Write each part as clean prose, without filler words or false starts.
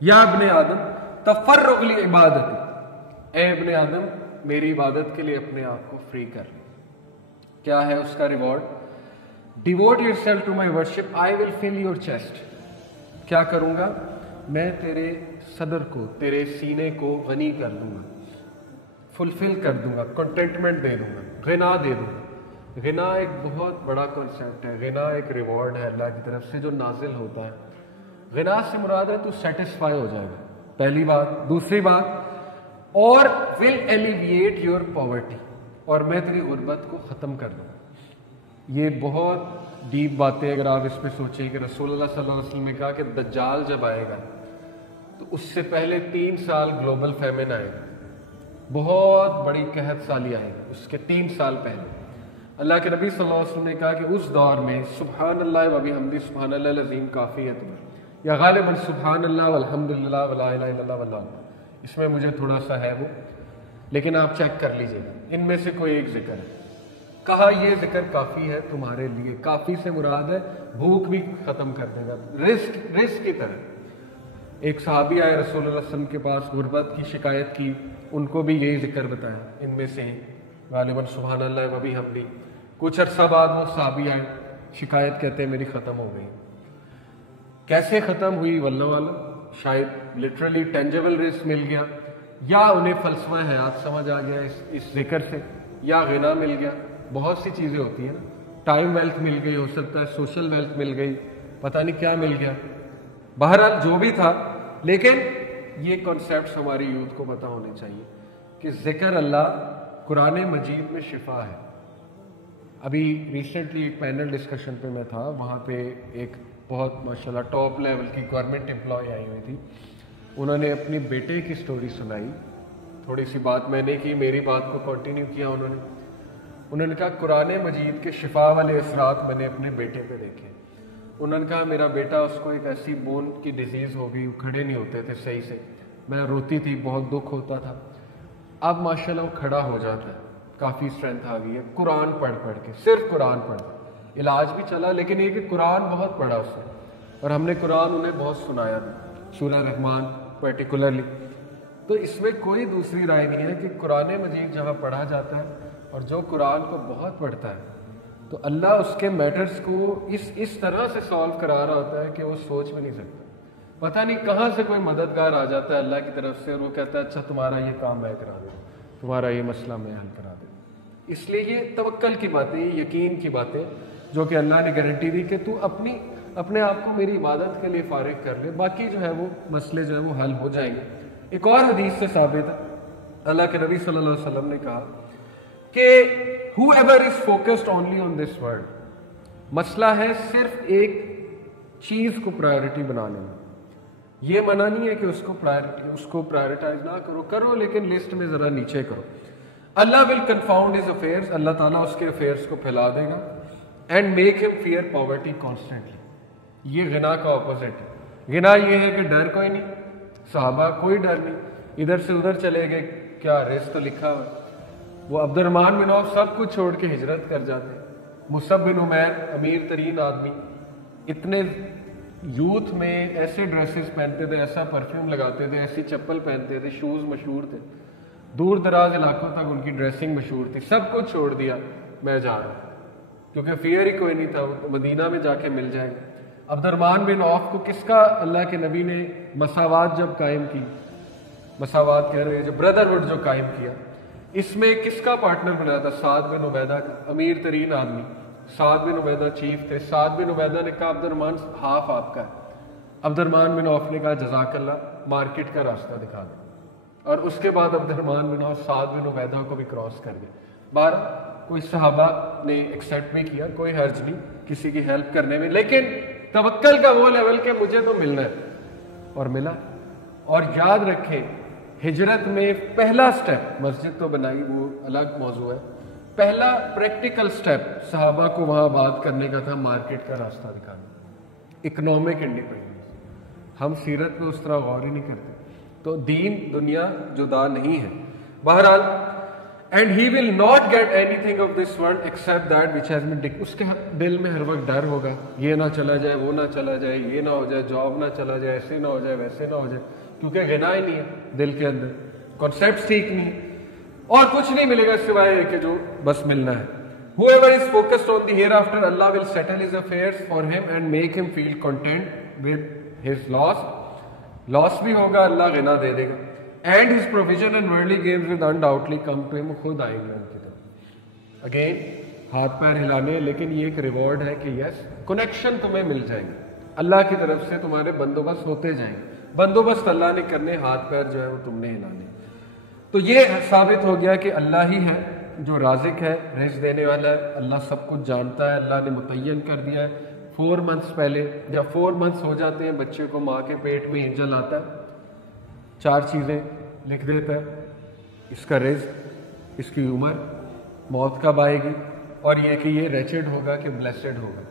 یا ابن آدم تفرغ لعبادتی، اے ابن آدم میری عبادت کے لیے اپنے آپ کو فری کر لیں۔ کیا ہے اس کا reward? Devote yourself to my worship I will fill your chest. کیا کروں گا؟ میں تیرے صدر کو، تیرے سینے کو غنی کر دوں گا، فلفل کر دوں گا، کنٹینٹمنٹ دے دوں گا، غنا دے دوں گا۔ غنا ایک بہت بڑا کنسیپٹ ہے، غنا ایک ریوارڈ ہے اللہ کی طرف سے جو نازل ہوتا ہے۔ غنا سے مراد ہے تو سیٹسفائی ہو جائے گا، پہلی بات۔ دوسری بات، اور ول ایلیویٹ یور پاورٹی، اور میں تیری غربت کو ختم کر دوں گا۔ یہ بہت ڈیپ باتیں اگر آپ اس پہ سوچیں کہ رسول اللہ صلی اللہ علیہ وسلم نے کہا کہ دجال جب آئے گا تو اس سے پہلے 3 سال گلوبل فیمن آئے گا، بہت بڑی قحط سالی آئے گی اس کے 3 سال پہلے۔ اللہ کے نبی صلی اللہ علیہ وسلم نے کہا کہ اس دور میں سبحان اللہ و بحمدہ سبحان اللہ العظیم کافی ہے تمہیں، یا غالباً سبحان اللہ والحمد للہ ولا الہ الا اللہ واللہ، اس میں مجھے تھوڑا سا ہے وہ، لیکن آپ چیک کر لیجئے گا، ان میں سے کوئی ایک ذکر ہے۔ کہا یہ ذکر کافی ہے تمہارے لیے، کافی سے مراد ہے بھوک بھی ختم کر دے گا، رزق کی طرح۔ ایک صحابی آئے رسول اللہ صلی اللہ علیہ وسلم کے پاس، غربت کی شکایت کی، ان کو بھی یہی ذکر بتایا، ان میں سے غالباً سبحان اللہ و بحمدہ۔ کچھ عرصہ بعد وہ صحابی آئے، شکایت کہتے ہیں میری ختم ہو گئی۔ کیسے ختم ہوئی واللہ عالم، شاید لٹرلی ٹینجیبل رزق مل گیا، یا انہیں فلسفہ حیات سمجھ آ گیا اس ذکر سے، یا غنا مل گیا۔ بہت سی چیزیں ہوتی ہیں نا، ٹائم ویلتھ مل گئی، ہو سکتا ہے سوشل ویلتھ مل گئی، پتہ نہیں کیا مل گیا، بہرحال جو بھی تھا۔ لیکن یہ کانسیپٹس ہماری یوتھ کو پتہ ہونے چاہیے کہ ذکر اللہ قرآن مجید میں شفا ہے۔ ابھی ریسنٹلی ایک پینل ڈسکشن پہ میں تھا، وہاں پہ ایک بہت ماشاءاللہ ٹاپ لیول کی گورنمنٹ امپلائی آئی ہوئی تھی، انہوں نے اپنے بیٹے کی سٹوری سنائی، تھوڑی سی بات میں نے کی، میری بات کو کنٹینیو کیا انہوں نے کہا قرآن مجید کے شفا والے اثرات میں نے اپنے بیٹے پہ دیکھے۔ انہوں نے کہا میرا بیٹا، اس کو ایک ایسی بون کی ڈیزیز ہو گئی، وہ کھڑے نہیں ہوتے تھے صحیح سے، میں روتی تھی، بہت دکھ ہوتا تھا، اب ماشاءاللہ وہ کھڑا ہو جاتا ہے، کافی اسٹرینتھ آ گئی ہے، قرآن پڑھ کے، صرف قرآن پڑھ، علاج بھی چلا، لیکن یہ کہ قرآن بہت پڑھا اس نے، اور ہم نے قرآن انہیں بہت سنایا تھا، سورہ رحمان پرٹیکولرلی۔ تو اس میں کوئی دوسری رائے نہیں ہے کہ قرآن مجید جہاں پڑھا جاتا ہے اور جو قرآن کو بہت پڑھتا ہے تو اللہ اس کے میٹرز کو اس طرح سے سالو کرا رہا ہوتا ہے کہ وہ سوچ بھی نہیں سکتا۔ پتہ نہیں کہاں سے کوئی مددگار آ جاتا ہے اللہ کی طرف سے، اور وہ کہتا ہے اچھا تمہارا یہ کام میں کرا دوں، تمہارا یہ مسئلہ میں حل کرا دوں۔ اس لیے یہ توکل کی باتیں، یہ یقین کی باتیں جو کہ اللہ نے گارنٹی دی کہ تو اپنے آپ کو میری عبادت کے لیے فارغ کر لے، باقی جو ہے وہ مسئلے جو ہے وہ حل ہو جائیں گے۔ ایک اور حدیث سے ثابت ہے، اللہ کے نبی صلی اللہ علیہ وسلم نے کہا کہ whoever is focused only on this world، مسئلہ ہے صرف ایک چیز کو پرائیورٹی بنانے میں۔ یہ منع نہیں ہے کہ اس کو پرائیورٹائز نہ کرو لیکن لسٹ میں ذرا نیچے کرو۔ اللہ will confound his affairs، اللہ تعالیٰ اس کے افیئرس کو پھیلا دے گا، and make him fear poverty constantly۔ یہ غنا کا اپوزٹ ہے۔ غنا یہ ہے کہ ڈر کوئی نہیں، صحابہ کوئی ڈر نہیں، ادھر سے ادھر چلے گئے، کیا رزق تو لکھا ہوا۔ وہ عبد الرحمن بن عوف سب کچھ چھوڑ کے ہجرت کر جاتے، مصعب بن عمیر امیر ترین آدمی، اتنے یوتھ میں ایسے ڈریسز پہنتے تھے، ایسا پرفیوم لگاتے تھے، ایسی چپل پہنتے تھے، شوز مشہور تھے، دور دراز علاقوں تک ان کی ڈریسنگ مشہور تھی، سب کچھ چھوڑ دیا، میں جا رہا ہوں، کیونکہ فیئر ہی کوئی نہیں تھا، مدینہ میں جا کے مل جائے گا۔ عبد الرحمن بن عوف کو کس کا اللہ کے نبی نے مساوات جب قائم کی، مساوات کہہ رہے ہیں جو بردرہڈ جو قائم کیا، اس میں کس کا پارٹنر بنایا تھا؟ سعد بن عبیدہ کا، امیر ترین آدمی، سعد بن عبیدہ چیف تھے۔ سعد بن عبیدہ نے کہا عبد الرحمن ہاف آپ کا ہے، عبد الرحمن بن عوف نے کہا جزاک اللہ، مارکیٹ کا راستہ دکھا دیں، اور اس کے بعد عبد الرحمن بن عوف سعد بن عبیدہ کو بھی کراس کر گئے۔ بارہ کوئی صحابہ نے ایکسیپٹ بھی کیا، کوئی حرج نہیں کسی کی ہیلپ کرنے میں، لیکن توکل کا وہ لیول کہ مجھے تو ملنا ہے، اور ملا۔ اور یاد رکھیں ہجرت میں پہلا سٹیپ، مسجد تو بنائی وہ الگ موضوع ہے، پہلا پریکٹیکل سٹیپ صحابہ کو وہاں بات کرنے کا تھا مارکیٹ کا راستہ دکھانا، اکنامک انڈیپینڈنس۔ ہم سیرت میں اس طرح غور ہی نہیں کرتے، تو دین دنیا جدا نہیں ہے۔ بہرحال and he will not get anything of this world except that which has been اس کے دل میں ہر وقت ڈر ہوگا، یہ نہ چلا جائے، وہ نہ چلا جائے، یہ نہ ہو جائے، جاب نہ چلا جائے، ایسے نہ ہو جائے، ویسے نہ ہو جائے، کیونکہ غنا ہی نہیں ہے دل کے اندر، کانسیپٹ ٹھیک نہیں ہے، اور کچھ نہیں ملے گا سوائے کہ جو بس ملنا ہے. Whoever is focused on the hereafter, Allah will settle his affairs for him and make him feel content with his loss. Loss بھی ہوگا، اللہ غنا دے دے گا. And his provision and worldly gains will undoubtedly come to him. خود آئیں گے ان کی طرف. Again ہاتھ پیر ہلانے، لیکن یہ ایک ریوارڈ ہے کہ یس کنیکشن تمہیں مل جائیں گے، اللہ کی طرف سے تمہارے بندوبست ہوتے جائیں گے. بندوبست اللہ نے کرنے، ہاتھ پیر جو ہے وہ تم نے ہلانے. تو یہ ثابت ہو گیا کہ اللہ ہی ہے جو رازق ہے، رزق دینے والا ہے. اللہ سب کچھ جانتا ہے، اللہ نے متعین کر دیا ہے. 4 months پہلے جب 4 months ہو جاتے ہیں بچے کو ماں کے پیٹ میں اینجل آتا ہے، 4 چیزیں لکھ دیتا ہے، اس کا رزق، اس کی عمر، موت کب آئے گی، اور یہ کہ یہ ریچڈ ہوگا کہ بلیسڈ ہوگا.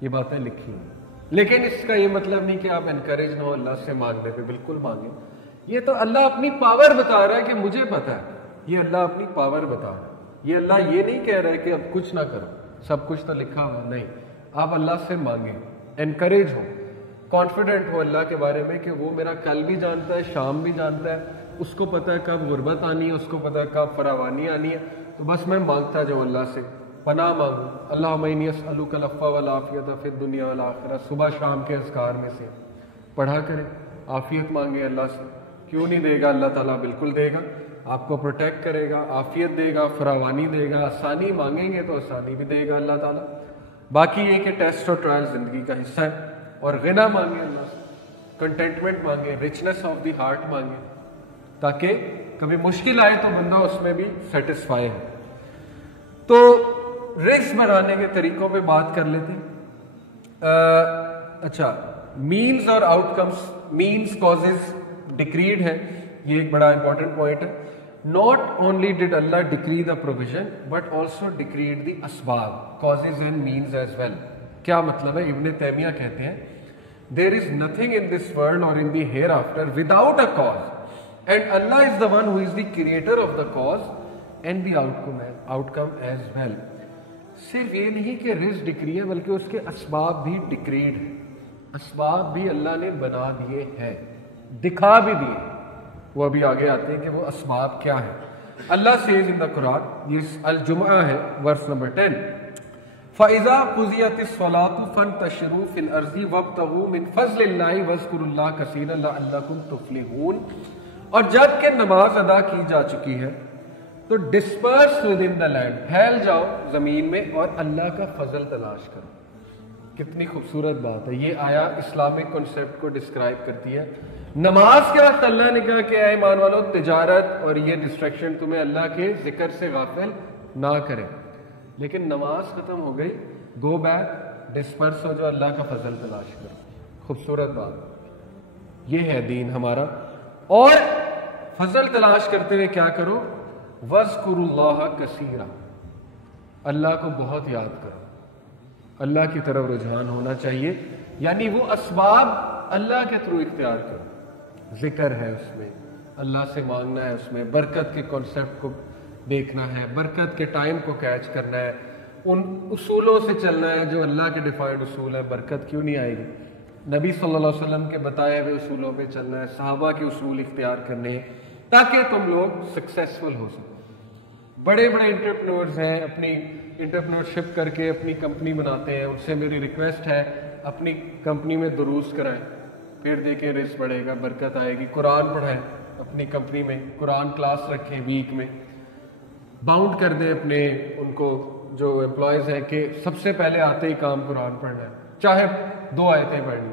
یہ باتیں لکھی ہیں. لیکن اس کا یہ مطلب نہیں کہ آپ انکریج نہ ہو اللہ سے مانگنے پہ، بالکل مانگیں. یہ تو اللہ اپنی پاور بتا رہا ہے کہ مجھے پتا ہے، یہ اللہ اپنی پاور بتا رہا ہے. یہ اللہ یہ نہیں کہہ رہا ہے کہ اب کچھ نہ کرو، سب کچھ تو لکھا ہوا. نہیں، آپ اللہ سے مانگیں، انکریج ہو، کانفیڈنٹ ہو اللہ کے بارے میں کہ وہ میرا کل بھی جانتا ہے، شام بھی جانتا ہے، اس کو پتہ ہے کب غربت آنی ہے، اس کو پتہ ہے کب فراوانی آنی ہے. تو بس میں مانگتا جاؤں اللہ سے، پناہ مانگوں. اللہم انی اسألک العفو والعافیۃ فی الدنیا والآخرہ. صبح شام کے اذکار میں سے پڑھا کریں، عافیت مانگیں اللہ سے. کیوں نہیں دے گا اللہ تعالیٰ؟ بالکل دے گا. آپ کو پروٹیکٹ کرے گا، عافیت دے گا، فراوانی دے گا. آسانی مانگیں گے تو آسانی بھی دے گا اللہ تعالیٰ. باقی یہ کہ ٹیسٹ اور ٹرائل زندگی کا حصہ ہے. اور غنا مانگیں اللہ سے، کنٹینٹمنٹ مانگیں، رچنس آف دی ہارٹ مانگیں، تاکہ کبھی مشکل آئے تو بندہ اس میں بھی سیٹسفائی ہے. تو رزق بنانے کے طریقوں پہ بات کر لیتے ہیں. اچھا، مینز اور outcomes. Means causes decreed ہے، یہ ایک بڑا امپورٹنٹ پوائنٹ ہے. Not only did Allah decree the provision but also decreed the اسباب، causes and means as well. کیا مطلب ہے؟ ابن تیمیہ کہتے ہیں دیر is nothing in this world اور in the hereafter without a cause and Allah is the one who is the creator of the cause and the outcome as well. صرف یہ نہیں کہ رزق ڈکری ہے بلکہ اس کے اسباب بھی ڈکریڈ ہیں. اسباب بھی اللہ نے بنا دیے ہیں، دکھا بھی دیے. وہ ابھی آگے آتے ہیں کہ وہ اسباب کیا ہیں. اللہ سیز ان دا قرآن، یہ الجمعہ ہے ورس نمبر 10، فَإِذَا قُضِيَتِ الصَّلَاةُ فَانتَشِرُوا فِي الْأَرْضِ وَابْتَغُوا مِنْ فَضْلِ اللَّهِ وَاذْكُرُوا اللَّهَ كَثِيرًا لَعَلَّكُمْ تُفْلِحُونَ. اور جب کہ نماز ادا کی جا چکی ہے تو disperse within the land, پھیل جاؤ زمین میں اور اللہ کا فضل تلاش کرو. کتنی خوبصورت بات ہے. یہ آیا اسلامک کنسیپٹ کو ڈسکرائب کرتی ہے. نماز کے وقت اللہ نے کہا کہ اے ایمان والو، تجارت اور یہ ڈسٹریکشن تمہیں اللہ کے ذکر سے غافل نہ کرے. لیکن نماز ختم ہو گئی، گو بیک، ڈسپرس ہو جو اللہ کا فضل تلاش کرو. خوبصورت بات. یہ ہے دین ہمارا. اور فضل تلاش کرتے ہوئے کیا کرو؟ وَاذْكُرُوا اللَّهَ كَثِيرًا، اللہ کو بہت یاد کرو. اللہ کی طرف رجحان ہونا چاہیے، یعنی وہ اسباب اللہ کے تھرو اختیار کرو. ذکر ہے اس میں، اللہ سے مانگنا ہے، اس میں برکت کے کانسیپٹ کو دیکھنا ہے، برکت کے ٹائم کو کیچ کرنا ہے، ان اصولوں سے چلنا ہے جو اللہ کے ڈیفائنڈ اصول ہے. برکت کیوں نہیں آئے گی؟ نبی صلی اللہ علیہ وسلم کے بتائے ہوئے اصولوں پہ چلنا ہے، صحابہ کے اصول اختیار کرنے ہیں تاکہ تم لوگ سکسیسفل ہو سکو. بڑے بڑے انٹرپرینورز ہیں، اپنی انٹرپرینورشپ کر کے اپنی کمپنی بناتے ہیں. ان سے میری ریکویسٹ ہے اپنی کمپنی میں دروس کرائیں، پھر دیکھیں رزق بڑھے گا، برکت آئے گی. قرآن پڑھائیں اپنی کمپنی میں، قرآن کلاس رکھیں ویک میں. باؤنڈ کر دیں اپنے ان کو جو امپلائیز ہیں کہ سب سے پہلے آتے ہی کام قرآن پڑھنا ہے، چاہے 2 آیتیں پڑھنی،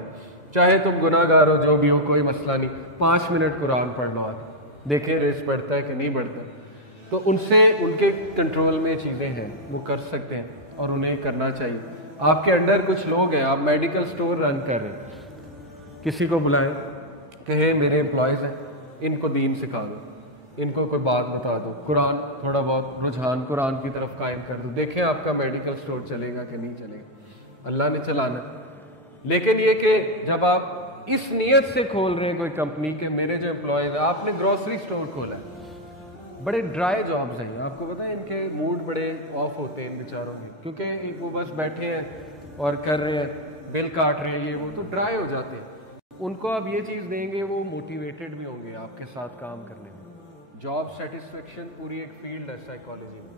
چاہے تم گناہ گار ہو جو بھی ہو، کوئی مسئلہ نہیں، 5 منٹ قرآن پڑھ لو. دیکھیں رزق بڑھتا ہے کہ نہیں بڑھتا. تو ان سے ان کے کنٹرول میں چیزیں ہیں، وہ کر سکتے ہیں اور انہیں کرنا چاہیے. آپ کے انڈر کچھ لوگ ہیں، آپ میڈیکل سٹور رن کر رہے ہیں، کسی کو بلائیں کہ میرے امپلائیز ہیں، ان کو دین سکھا دو، ان کو کوئی بات بتا دو، قرآن تھوڑا بہت رجحان قرآن کی طرف قائم کر دو. دیکھیں آپ کا میڈیکل سٹور چلے گا کہ نہیں چلے گا. اللہ نے چلانا. لیکن یہ کہ جب آپ اس نیت سے کھول رہے ہیں کوئی کمپنی کہ میرے جو امپلائیز ہیں، آپ نے گروسری سٹور کھولا ہے بڑے ڈرائی جابس ہیں, آپ کو پتا ہے ان کے موڈ بڑے آف ہوتے ہیں ان بیچاروں کے, کیونکہ وہ بس بیٹھے ہیں اور کر رہے ہیں, بل کاٹ رہے ہیں, یہ وہ, تو ڈرائی ہو جاتے ہیں. ان کو آپ یہ چیز دیں گے وہ موٹیویٹڈ بھی ہوں گے آپ کے ساتھ کام کرنے میں. جاب سیٹسفیکشن پوری ایک فیلڈ ہے سائیکالوجی میں.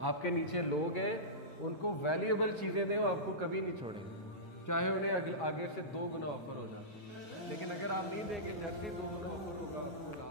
آپ کے نیچے لوگ ہیں, ان کو ویلیوبل چیزیں دیں, وہ آپ کو کبھی نہیں چھوڑیں گے, چاہے انہیں آگے سے 2 گنا آفر ہو جائے. لیکن اگر آپ نہیں دیں گے, جیسے 2 گنا آفر ہوگا